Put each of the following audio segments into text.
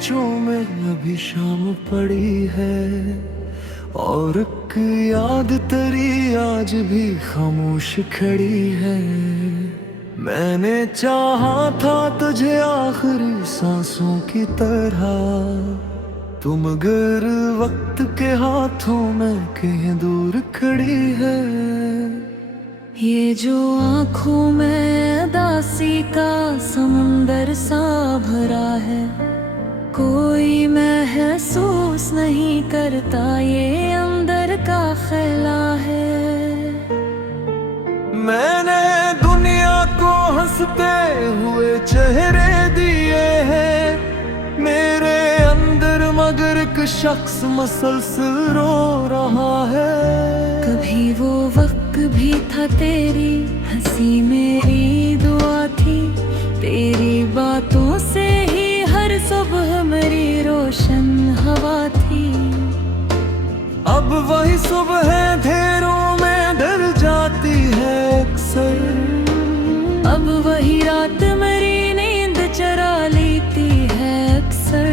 बगीचों में अभी शाम पड़ी है, और एक याद तेरी आज भी खामोश खड़ी है। मैंने चाहा था तुझे आखिरी सांसों की तरह, तुम मगर वक्त के हाथों में कहीं दूर खड़ी है। ये जो आँखों में उदासी का समुंदर सा भरा है, कोई महसूस नहीं करता ये अंदर का ख्याला है। मैंने दुनिया को हंसते हुए चेहरे दिए हैं, मेरे अंदर मगर एक शख्स मसलसल रो रहा है। कभी वो वक्त भी था तेरी हंसी मेरी दुआ थी, तेरी बातों से ही हर सुबह मेरी रोशन हवा थी। अब वही सुबह अंधेरों में डर जाती है अक्सर, अब वही रात मेरी नींद चरा लेती है अक्सर।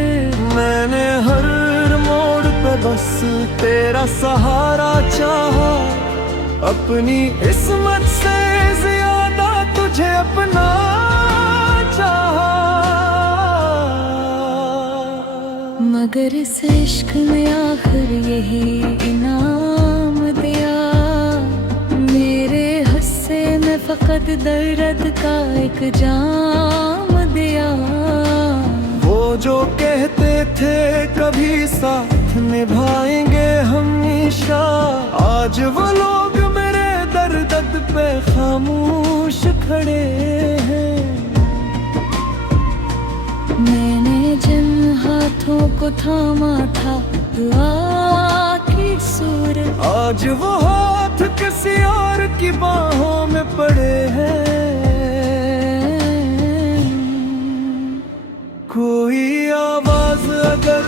मैंने हर मोड़ पे बस तेरा सहारा चाहा, अपनी किस्मत से ज्यादा तुझे अपना चाहा। मगर इस इश्क ने आखिर यही इनाम दिया, मेरे हिस्से में फकत दर्द का एक जाम दिया। वो जो कहते थे कभी साथ निभाएंगे हमेशा, आज वो लोग मेरे दर्द पे खामोश खड़े हैं। मैंने जिन हाथों को थामा था दुआ की सूरत, आज वो हाथ किसी और की बाहों में पड़े हैं। कोई आवाज अगर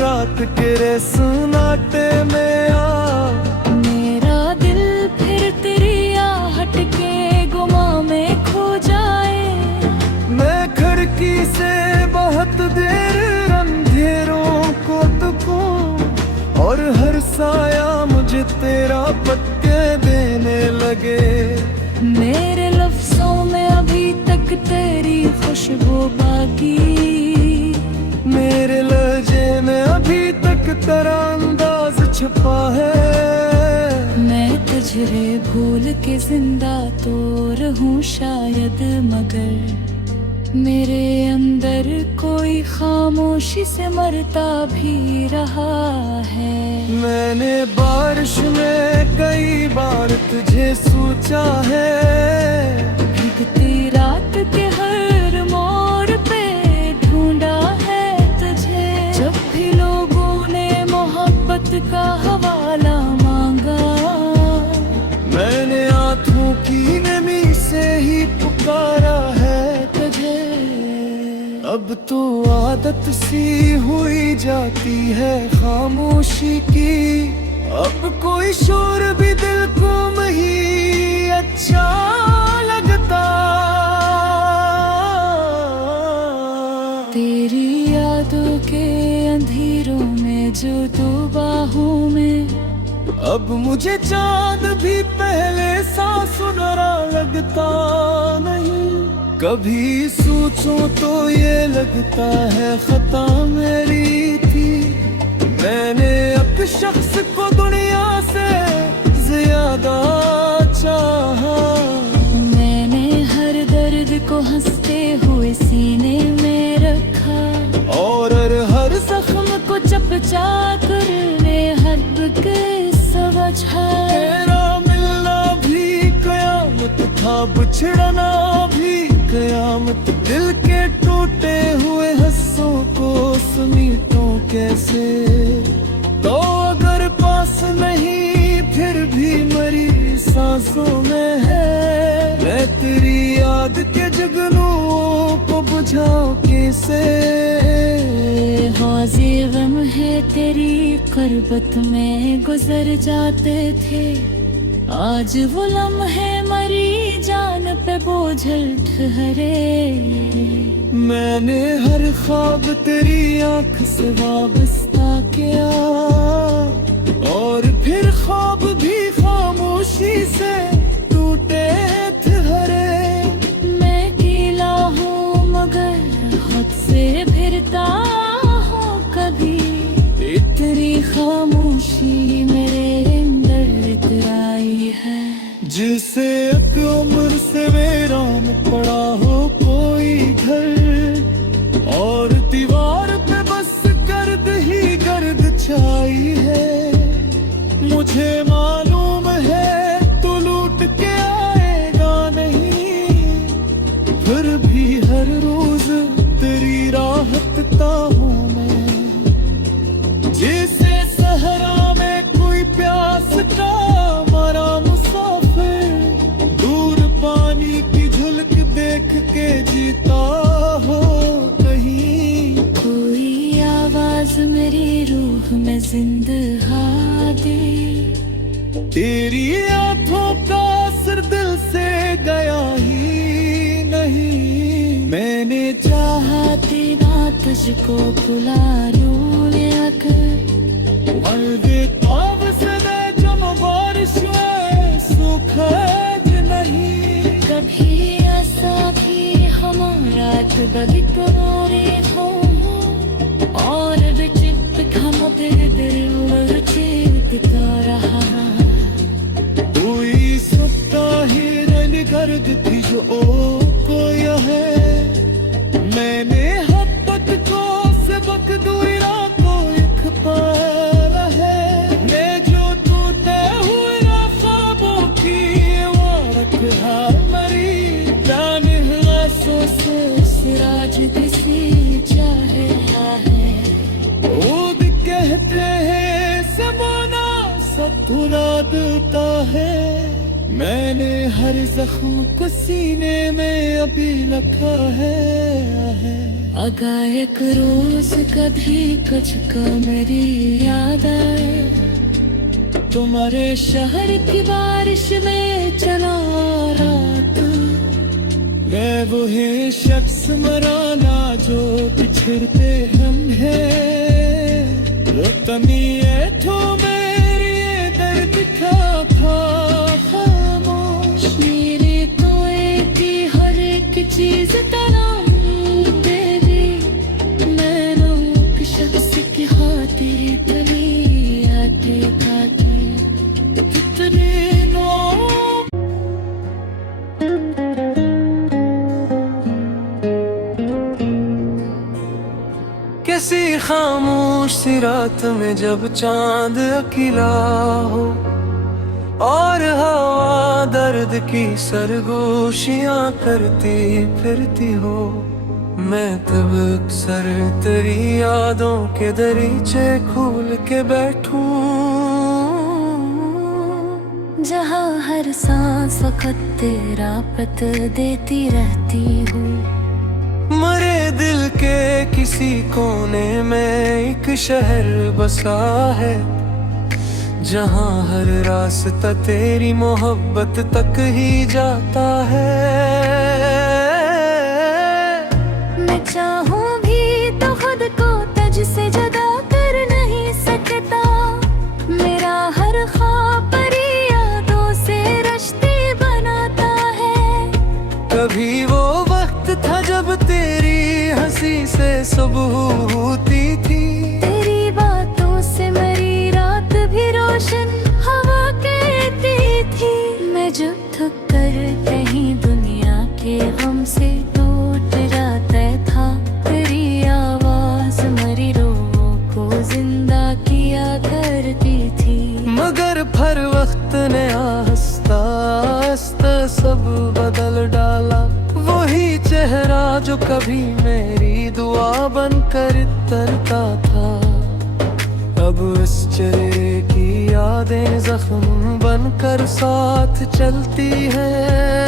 रात के सन्नाटे में आ, मेरा दिल फिर तेरी आहट के गुमा में खो जाए। मैं खिड़की से बहुत देर अंधेरों को तकूं, और हर साया मुझे तेरा पत्ते देने लगे। मेरे लफ्जों में अभी तक तेरी खुशबू बाकी, मेरे लहजे में अभी तक तेरा अंदाज छुपा है। मैं तुझे भूल के जिंदा तो रहूं शायद, मगर मेरे अंदर कोई खामोशी से मरता भी रहा है। मैंने बारिश में कई बार तुझे सोचा है, भीगती रात के हर मोड़ पे ढूंढा है तुझे। जब भी लोगों ने मोहब्बत का हवाला मांगा, मैंने आंखों की नमी से ही पुकारा है तुझे। अब तो आदत सी हुई जाती है खामोशी की, अब कोई शोर भी दिल को नहीं अच्छा लगता। तेरी यादों के अंधेरों में जो डूबा हूँ मैं, अब मुझे चांद भी पहले सा सुनहरा लगता नहीं। कभी सोचो तो ये लगता है खता मेरी थी, मैंने अब शख्स को दुनिया से ज्यादा चाहा। मैंने हर दर्द को हंसते हुए सीने में रखा, और हर जख्म को चपचा कर हद के समझा। तेरा मिलना भी कयामत था, बिछड़ना भी कयामत। दिल के टूटे हुए हिस्सों को समेटूं कैसे, तो अगर पास नहीं फिर भी मरी सांसों में है। मैं तेरी याद के जुगनुओं को बुझाऊं कैसे। हौज़े गम है तेरी क़ुर्बत में गुजर जाते थे, आज वो लम्हे मरी जान पे बोझल ठहरे। मैंने हर ख्वाब तेरी आंख से वाबस्ता किया, और फिर ख्वाब भी खामोशी से टूटे ठहरे। मैं गीला हूँ मगर खुद से फिरता हूँ कभी, इतनी खामोशी मेरे अंदर इतराई है। जिसे एक उम्र से मेरा न पड़ा हो कोई घर, और दीवार पे बस गर्द ही गर्द छाई है। मुझे मालूम है तू लूट के आएगा नहीं, फिर भी हर रोज तेरी राहत हूँ मैं। जिसे सहरा में कोई प्यास का मारा मुसाफिर, दूर पानी की झलक देख के जीता हो कहीं। कोई आवाज मेरी रूह में जिंदगा दे, तेरी आंखों का असर दिल से गया ही नहीं। मैंने चाहा तेरा तुझको बुला लूं आकर, मर्दे ताब से दे जब बारिश में सूखा नहीं। कभी ऐसा भी हमारा कभी तुम्हारे हो, और विचित्र हम तेरे दिल चिपका रहा। कोई सबका ही रन गर्द थी जो ओ कोया है। मैंने हब्बत को सबक दुआ को एक पारा है। मैं जो टूटे हुए ख्वाबों की वारक है मरी, जाने आंसू से सिराज किसी चाहे है। खुद कहते हैं समाना सब भुला देता है। मैंने हर जख्म को सीने में अभी रखा है। अगर एक रोज कभी कुछ को मेरी याद आए, तुम्हारे शहर की बारिश में चला रात। मैं वही शख्स मराना जो बिछड़ते हम हैं। रुतनी तो मेरी ये दर्द का था खामोश। मेरे तो एक ही हर एक चीज तनाव दे दी। मैंने एक शख्स की खातिर तली आटे काटे कितने किसी खामोश सी रात में जब चांद अकेला हो, और हवा दर्द की सरगोशियां करती फिरती हो। मैं तब अक्सर तेरी यादों के दरीचे खोल के बैठूं, जहाँ हर सांस वक्त तेरा पत देती रहती हूँ। मरे दिल के किसी कोने में एक शहर बसा है, जहाँ हर रास्ता तेरी मोहब्बत तक ही जाता है। मैं चाहूँ भी तो खुद को तुझ से जुदा कर नहीं सकता। मेरा हर ख्वाब परी यादों से रिश्ते बनाता है। कभी वो वक्त था जब तेरी हंसी से सुबह होती थी। तेरी बातों से मेरी रात भी रोशन हवा कहती थी। मैं जो थक कर कहीं दुनिया के गम से टूट जाता था, तेरी आवाज मेरी रूह को जिंदा किया करती थी। मगर हर वक्त ने आहिस्ता आहिस्ता सब बदल डाला। वही चेहरा जो कभी मेरी दुआ बनकर तरता था, अब इस चेहरे की यादें जख्म बनकर साथ चलती हैं।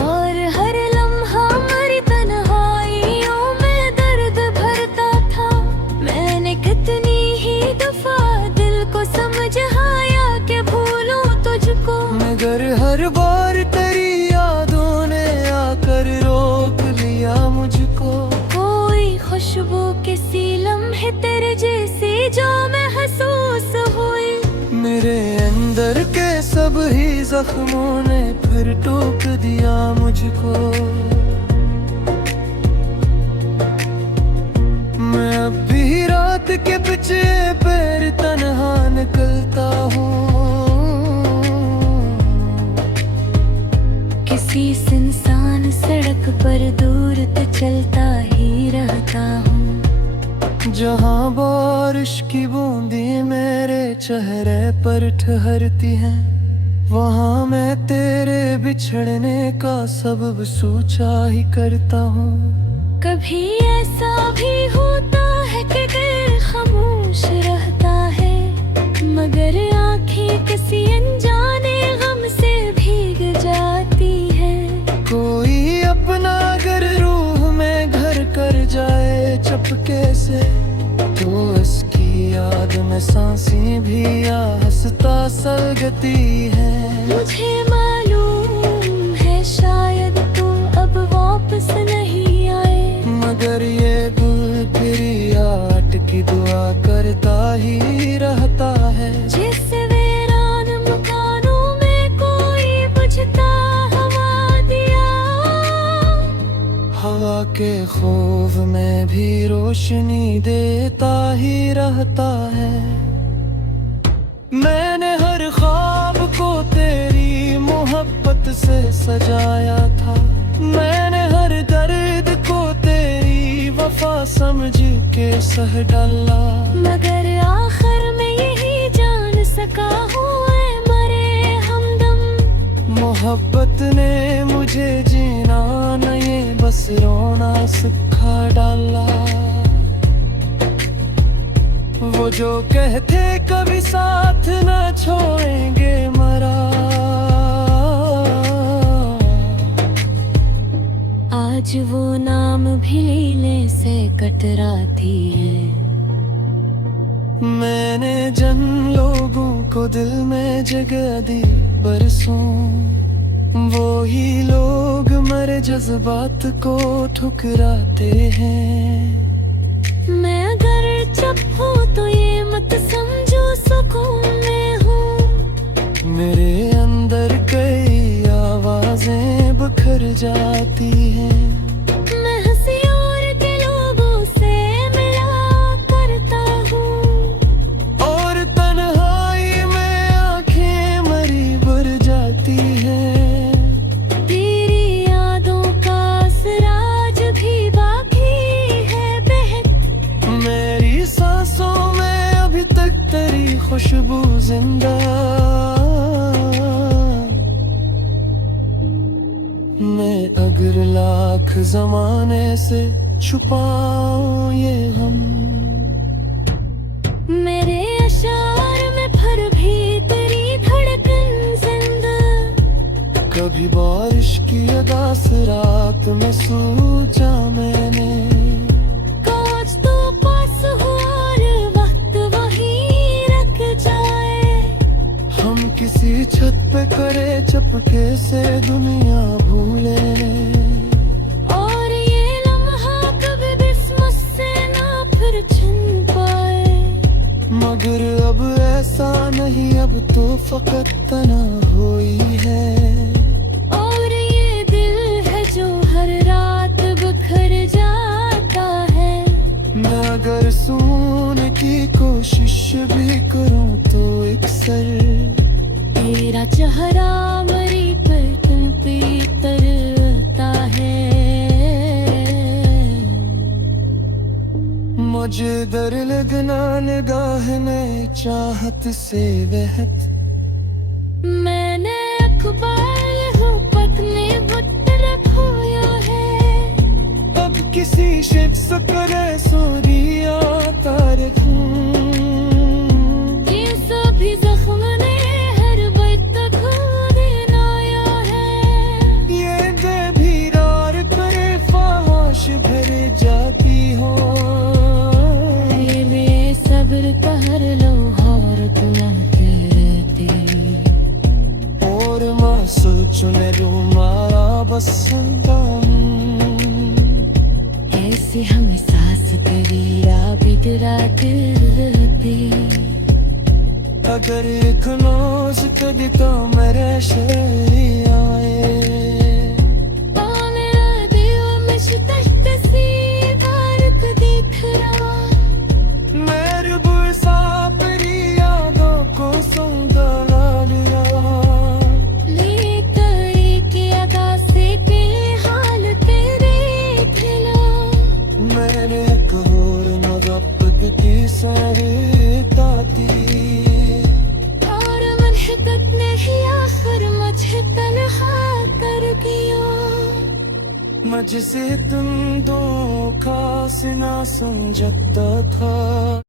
और हर लम्हा मेरी तन्हाइयों में दर्द भरता था। मैंने कितनी ही दफा दिल को समझाया कि मुझको। कोई खुशबू किसी लम्हे तेरे जैसी जो महसूस हुई। मेरे अंदर के सब ही जख्मों ने फिर टोक दिया मुझको। मैं अब भी रात के पीछे पैर तन्हा निकलता हूँ। किसी सुनसान सड़क पर दूर तो चलता ही रहता हूँ। जहाँ बारिश की बूंदी मेरे चेहरे पर ठहरती हैं, वहाँ मैं तेरे बिछड़ने का सबब सोचा ही करता हूँ। कभी ऐसा भी होता है कि दिल खामोश रहता है, मगर आँखें किसी अनजाने गम से भीग जाती है। कोई अपना अगर रूह में घर कर जाए चपके से, तो इसकी याद में सांसें भी आहिस्ता सलगती है। मुझे मालूम है शायद तू अब वापस नहीं आए, मगर ये दिल फिर याद की दुआ करता ही रहता है। जिस वीरान मकानों में कोई बुझता हवा दिया, हवा के खौफ में भी रोशनी देता ही रहता है। मैंने हर ख्वाब को तेरी मोहब्बत से सजाया था, मैंने हर दर्द को तेरी वफा समझ के सह डाला। मगर आखिर में यही जान सका हूँ ऐ मरे हमदम, मोहब्बत ने मुझे जीना नहीं बस रोना सिखा डाला। वो जो कहते कभी साथ न छोड़ेंगे मरा, आज वो नाम भी लीले से कतराती है। मैंने जन लोगों को दिल में जगह दी बरसों, वो ही लोग मरे जज्बात को ठुकराते हैं। मैं अगर चुप हूँ तो ये मत समझो सुकून में हूँ। मेरे अंदर कई आवाजें बिखर जाती हैं। मैं हंसी और के लोगों से मिला करता हूँ, और तन्हाई में आंखें मरी भर जाती हैं। तेरी यादों का असराज भी बाकी है बहक। मेरी सांसों में अभी तक तेरी खुशबू जिंदा। मैं अगर लाख जमाने से छुपाऊं ये हम, मेरे अशार में फिर भी तेरी धड़कन जिंदा। कभी बारिश की अदास रात में सोचा मैंने, कांच तो पास हो और वक्त वहीं रख जाए। हम किसी छत पे करे चपके से दुनिया भूले, और ये लम्हा कभी भी मुझसे ना फिर छिन पाए। मगर अब ऐसा नहीं, अब तो फकत तना हुई है। और ये दिल है जो हर रात बिखर जाता है। मैं अगर सोने की कोशिश भी करूं तो अक्सर तेरा चेहरा मरी पलटन पे तरता है। मुझे डर लगना निगाह में चाहत से बहत। मैंने अखबार हो पतने बुट्टर खोया है। अब किसी शख्स करे सोरिया तार ये सभी जख्म ने हर वक्त खुद नाया है। ये बेबीरार करे ख्वाहिश भर जाती हो। ये बेसब्र कहर लोहार तुला करती, और सोचने रो मारा बस सी हमें सास तेरी आबिद रात दी अगर एक नोज कदी तो मेरे शेरी आए मेरे बुसा परी यादों को संभाला लिया मेरे कहोर नज़ब्त की सहता थी और मनहबत ने ही आखिर मुझे तन्हा कर दिया मुझसे तुम दो खास ना समझता था।